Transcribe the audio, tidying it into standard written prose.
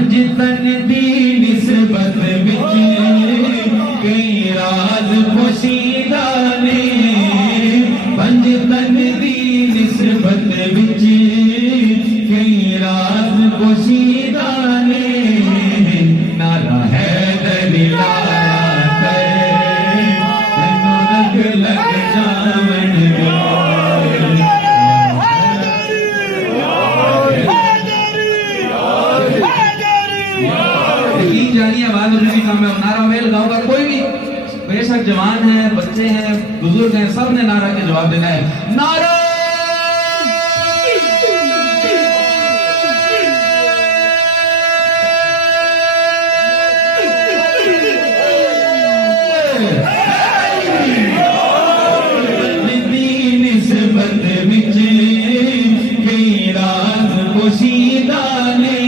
पंज तन दी निस्बत विच कई राज पोशीदा ने, पंज तन दी निस्बत विच कई राज पोशीदा ने, नारा है दरिलाया कर लग जावन जानी आवाज उन्हें काम है। नारा मेल गाऊंगा, कोई भी बेशक जवान है, बच्चे हैं, बुजुर्ग हैं, सब ने नारा के जवाब देना है। नारा